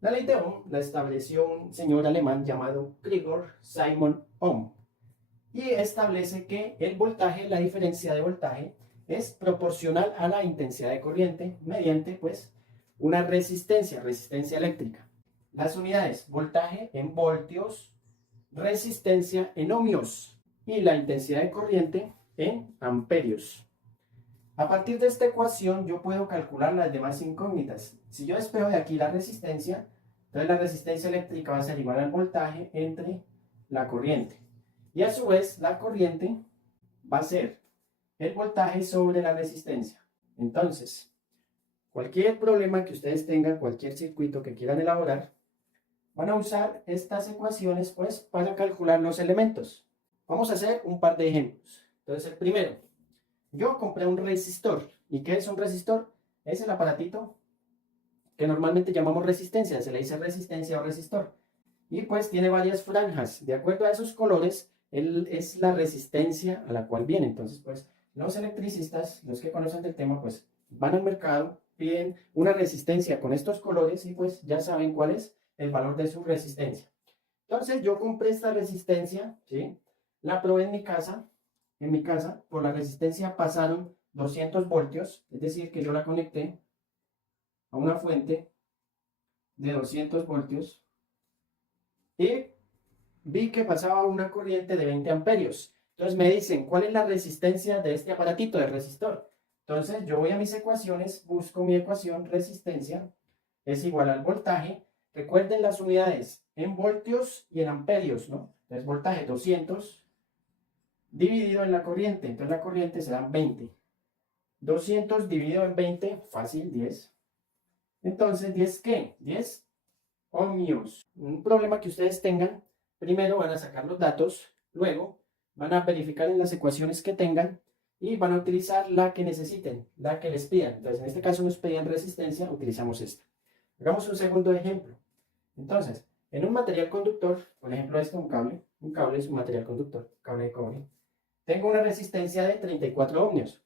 La ley de Ohm la estableció un señor alemán llamado Gregor Simon Ohm y establece que el voltaje, la diferencia de voltaje, es proporcional a la intensidad de corriente mediante pues una resistencia eléctrica. Las unidades, voltaje en voltios, resistencia en ohmios y la intensidad de corriente en amperios. A partir de esta ecuación yo puedo calcular las demás incógnitas. Si yo despejo de aquí la resistencia, entonces la resistencia eléctrica va a ser igual al voltaje entre la corriente. Y a su vez la corriente va a ser el voltaje sobre la resistencia. Entonces, cualquier problema que ustedes tengan, cualquier circuito que quieran elaborar, van a usar estas ecuaciones pues para calcular los elementos. Vamos a hacer un par de ejemplos. Entonces el primero, yo compré un resistor. ¿Y qué es un resistor? Es el aparatito que normalmente llamamos resistencia, se le dice resistencia o resistor. Y pues tiene varias franjas. De acuerdo a esos colores, es la resistencia a la cual viene. Entonces, pues los electricistas, los que conocen del tema, pues van al mercado, piden una resistencia con estos colores y pues ya saben cuál es el valor de su resistencia. Entonces yo compré esta resistencia, ¿sí? La probé en mi casa. En mi casa, por la resistencia pasaron 200 voltios, es decir, que yo la conecté a una fuente de 200 voltios y vi que pasaba una corriente de 20 amperios. Entonces me dicen, ¿cuál es la resistencia de este aparatito de resistor? Entonces yo voy a mis ecuaciones, busco mi ecuación, resistencia es igual al voltaje. Recuerden las unidades en voltios y en amperios, ¿no? Entonces voltaje 200 dividido en la corriente. Entonces la corriente será 20. 200 dividido en 20, fácil, 10. Entonces, ¿10 qué? 10 ohmios. Un problema que ustedes tengan, primero van a sacar los datos, luego van a verificar en las ecuaciones que tengan y van a utilizar la que necesiten, la que les pidan. Entonces, en este caso nos pedían resistencia, utilizamos esta. Hagamos un segundo ejemplo. Entonces, en un material conductor, por ejemplo, esto, un cable es un material conductor, cable de cobre, tengo una resistencia de 34 ohmios.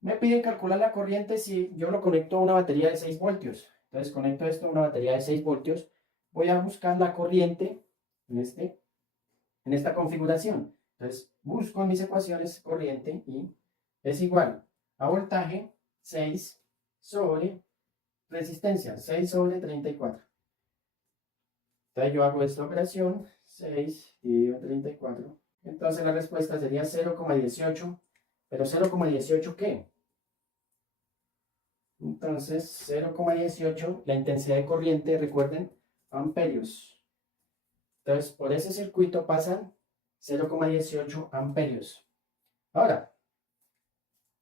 Me piden calcular la corriente si yo lo conecto a una batería de 6 voltios. Entonces conecto esto a una batería de 6 voltios. Voy a buscar la corriente en esta configuración. Entonces busco en mis ecuaciones corriente y es igual a voltaje 6 sobre resistencia 6 sobre 34. Entonces yo hago esta operación 6 dividido 34. Entonces la respuesta sería 0,18. ¿Pero 0,18 qué? Entonces, 0,18, la intensidad de corriente, recuerden, amperios. Entonces, por ese circuito pasan 0,18 amperios. Ahora,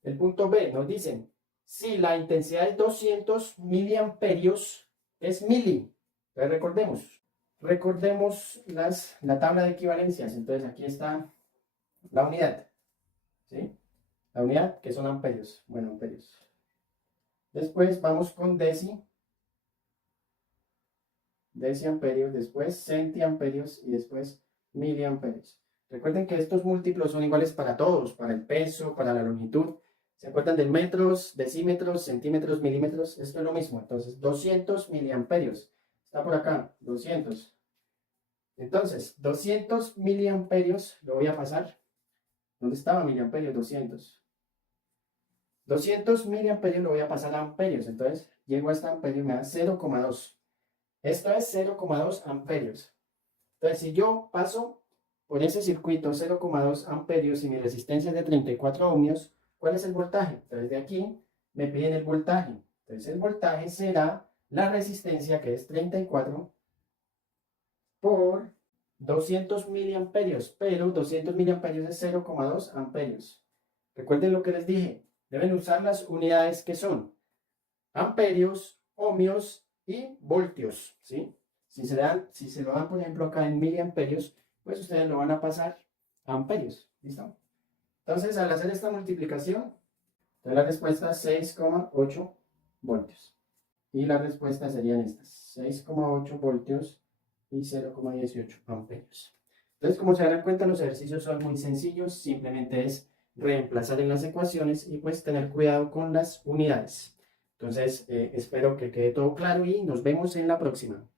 el punto B nos dicen, si la intensidad es 200 miliamperios, es mili. Entonces, recordemos la tabla de equivalencias. Entonces, aquí está la unidad, ¿sí? La unidad, que son amperios. Bueno, amperios. Después vamos con deciamperios, después centiamperios y después miliamperios. Recuerden que estos múltiplos son iguales para todos, para el peso, para la longitud. ¿Se acuerdan de metros, decímetros, centímetros, milímetros? Esto es lo mismo. Entonces, 200 miliamperios. Está por acá, 200. Entonces, 200 miliamperios lo voy a pasar. ¿Dónde estaba miliamperios? 200. 200 miliamperios lo voy a pasar a amperios. Entonces, llego a este amperio y me da 0,2. Esto es 0,2 amperios. Entonces, si yo paso por ese circuito 0,2 amperios y mi resistencia es de 34 ohmios, ¿cuál es el voltaje? Entonces, de aquí me piden el voltaje. Entonces, el voltaje será la resistencia, que es 34, por 200 miliamperios, pero 200 miliamperios es 0,2 amperios. Recuerden lo que les dije, deben usar las unidades que son amperios, ohmios y voltios, ¿sí? Si se lo dan, por ejemplo, acá en miliamperios, pues ustedes lo van a pasar a amperios, ¿listo? Entonces, al hacer esta multiplicación, la respuesta es 6,8 voltios. Y la respuesta serían estas, 6,8 voltios y 0,18 amperios. Entonces, como se darán cuenta, los ejercicios son muy sencillos, simplemente es reemplazar en las ecuaciones y pues tener cuidado con las unidades. Entonces, espero que quede todo claro y nos vemos en la próxima.